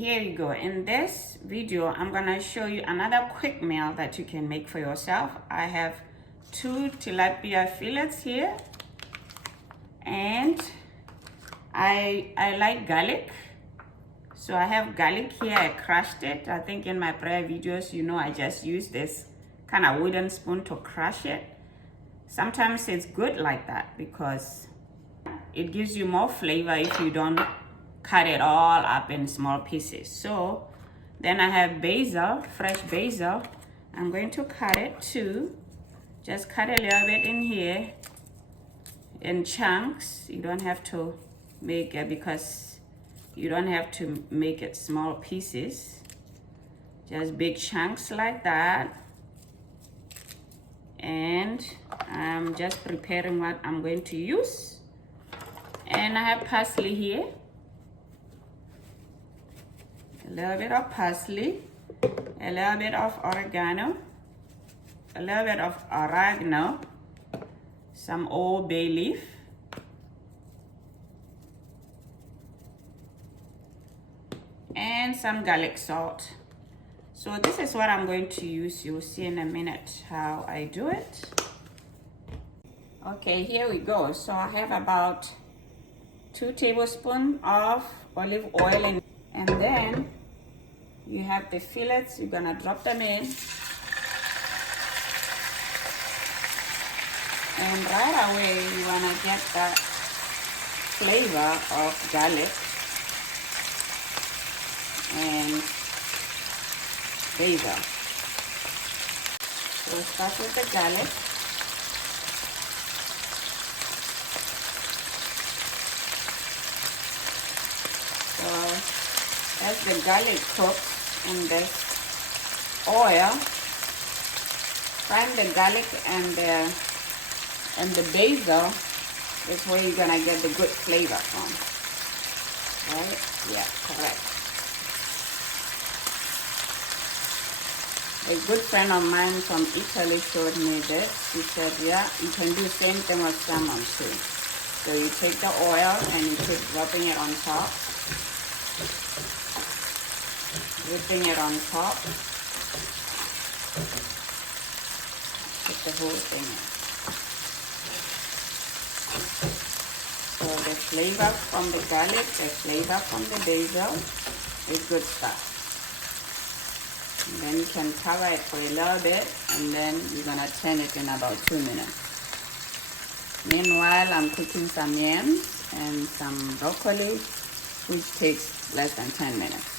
here you go. In this video, I'm gonna show you another quick meal that you can make for yourself. I have 2 tilapia fillets here, and I like garlic. So I have garlic here. I crushed it. I think in my prior videos, you know, I just use this kind of wooden spoon to crush it. Sometimes it's good like that because it gives you more flavor if you don't cut it all up in small pieces. So then I have basil, fresh basil. I'm going to cut it too. Just cut a little bit in here in chunks. You don't have to make it because you don't have to make it small pieces. Just big chunks like that. And I'm just preparing what I'm going to use. And I have parsley here. A little bit of parsley, a little bit of oregano, a little bit of oregano, some old bay leaf, and some garlic salt. So this is what I'm going to use. You'll see in a minute how I do it. Okay, here we go. So I have about 2 tablespoons of olive oil, and then you have the fillets. You're gonna drop them in, and right away you wanna get that flavor of garlic and basil. So start with the garlic. So as the garlic cooks in this oil, find the garlic and the basil is where you're gonna get the good flavor from. Right? Yeah, correct. A good friend of mine from Italy showed me this. She said, yeah, you can do the same thing with salmon too. So you take the oil and you keep dropping it on top. Dripping it on top. Put the whole thing in. So the flavor from the garlic, the flavor from the basil is good stuff. And then you can cover it for a little bit, and then you're gonna turn it in about 2 minutes. Meanwhile, I'm cooking some yams and some broccoli, which takes less than 10 minutes.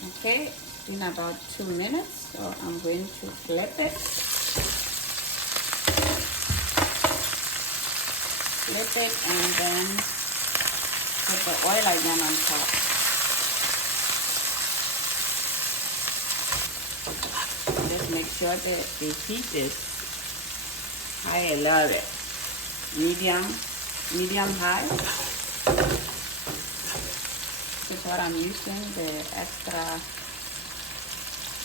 Okay, it's been about 2 minutes, so I'm going to flip it. Flip it and then put the oil again on top. Just make sure that the heat is high a little bit. Medium high. This is what I'm using, the extra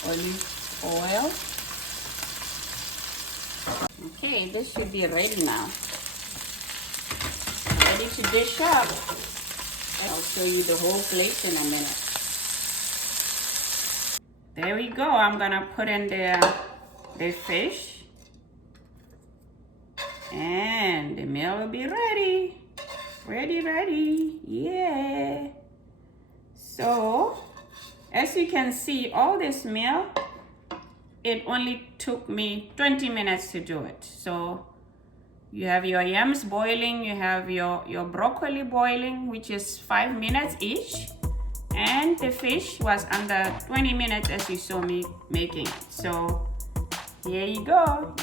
olive oil. Okay, this should be ready now. Ready to dish up. I'll show you the whole plate in a minute. There we go. I'm gonna put in the fish, and the meal will be ready. Ready. Yeah. So, as you can see, all this meal, it only took me 20 minutes to do it. So, you have your yams boiling, you have your broccoli boiling, which is 5 minutes each. And the fish was under 20 minutes as you saw me making it. So, here you go.